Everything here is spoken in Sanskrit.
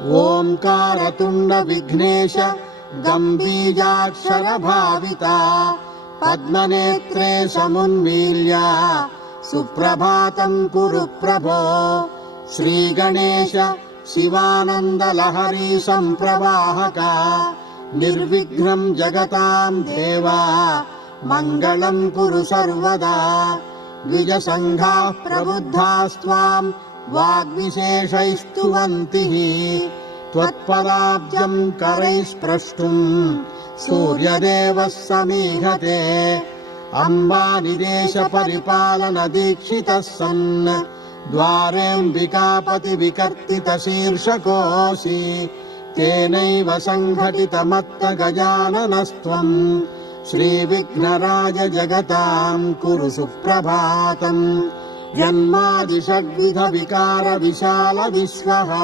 ओंकारतुंड विघ्नेश गंभीराक्षर भाविता पद्मनेत्रे समुन्मील्य सुप्रभातं कुरु प्रभो। श्रीगणेश शिवानंद लहरी संप्रवाहका निर्विघ्नं जगतां देवा मंगलं कुरु सर्वदा। द्विजसंघाः प्रबुद्धास्त्वां वाग्विशेषैस्तुवन्तिः त्वत्पदाब्जं करैः स्प्रष्टुं सूर्यदेवः समीहते। अम्बानिदेश परिपालन दीक्षितः सन् द्वारेऽम्बिकापति विकर्तित शीर्षकोऽसि। तेनैव संघटितमत्त गजाननस्त्वं श्रीविघ्नराज जगतां कुरु सुप्रभातम्। जन्मादि षड्विध विकार विशाल विश्वः